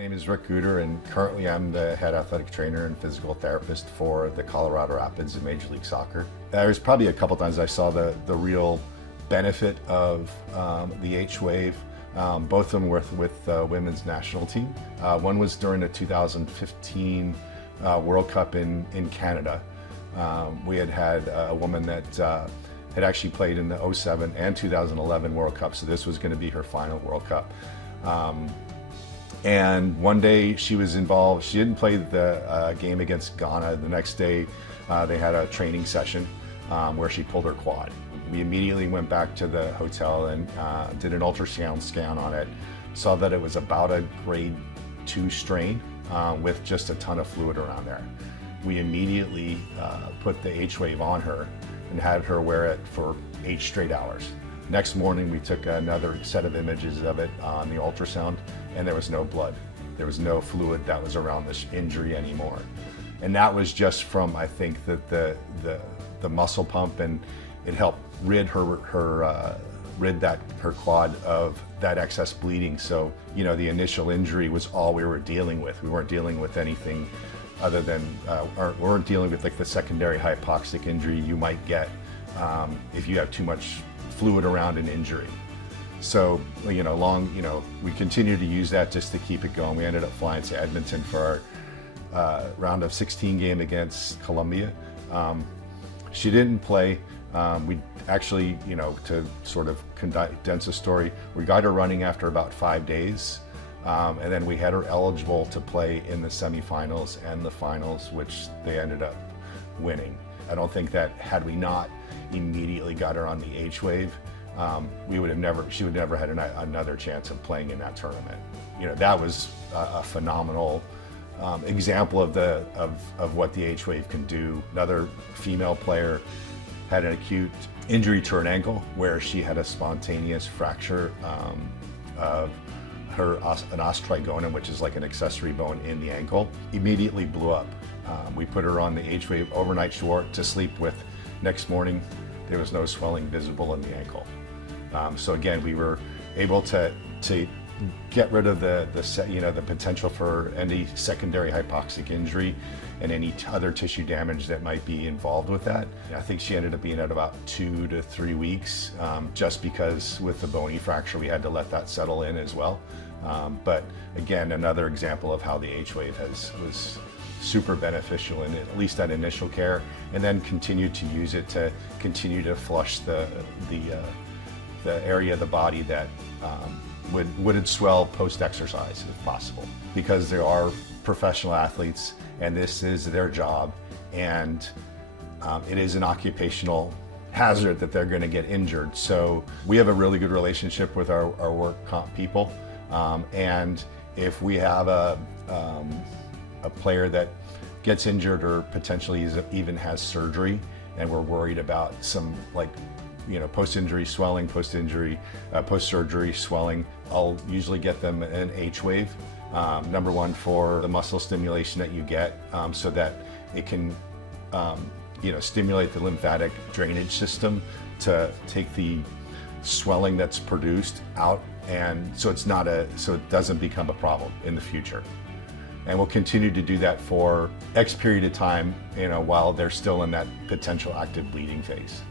name is Rick Guder, and currently I'm the head athletic trainer and physical therapist for the Colorado Rapids in Major League Soccer. There's probably a couple times I saw the real benefit of the H-Wave. Both of them were with the women's national team. One was during the 2015 World Cup in Canada. We had a woman that had actually played in the 07 and 2011 World Cup, so this was going to be her final World Cup. And one day she was involved. She didn't play the game against Ghana. The next day they had a training session where she pulled her quad. We immediately went back to the hotel and did an ultrasound scan on it. Saw that it was about a grade 2 strain with just a ton of fluid around there. We immediately put the H-Wave on her and had her wear it for 8 straight hours. Next morning, we took another set of images of it on the ultrasound, and there was no blood. There was no fluid that was around this injury anymore. And that was just from, I think, that the muscle pump, and it helped rid her quad of that excess bleeding. So, you know, the initial injury was all we were dealing with. We weren't dealing with anything other than, or we weren't dealing with like the secondary hypoxic injury you might get if you have too much fluid around an injury. So, you know, we continued to use that just to keep it going. We ended up flying to Edmonton for our round of 16 game against Colombia. She didn't play. We actually, you know, to sort of condense the story, we got her running after about 5 days. And then we had her eligible to play in the semifinals and the finals, which they ended up winning. I don't think that had we not immediately got her on the H-Wave, she would never had another chance of playing in that tournament. You know, that was a phenomenal example of what the H-Wave can do. Another female player had an acute injury to her ankle where she had a spontaneous fracture of an os trigonum, which is like an accessory bone in the ankle. Immediately blew up. We put her on the H-Wave overnight to sleep with. Next morning, there was no swelling visible in the ankle. So again, we were able to get rid of the potential for any secondary hypoxic injury and any other tissue damage that might be involved with that. I think she ended up being at about 2 to 3 weeks, just because with the bony fracture, we had to let that settle in as well. But again, another example of how the H-Wave was super beneficial in at least that initial care, and then continue to use it to continue to flush the area of the body that would swell post-exercise if possible, because there are professional athletes and this is their job, and it is an occupational hazard that they're going to get injured. So we have a really good relationship with our work comp people, and if we have a player that gets injured or potentially even has surgery, and we're worried about some post-injury swelling, post-surgery swelling, I'll usually get them an H-Wave. Number one, for the muscle stimulation that you get, so that it can stimulate the lymphatic drainage system to take the swelling that's produced out, and so it doesn't become a problem in the future. And we'll continue to do that for X period of time, while they're still in that potential active bleeding phase.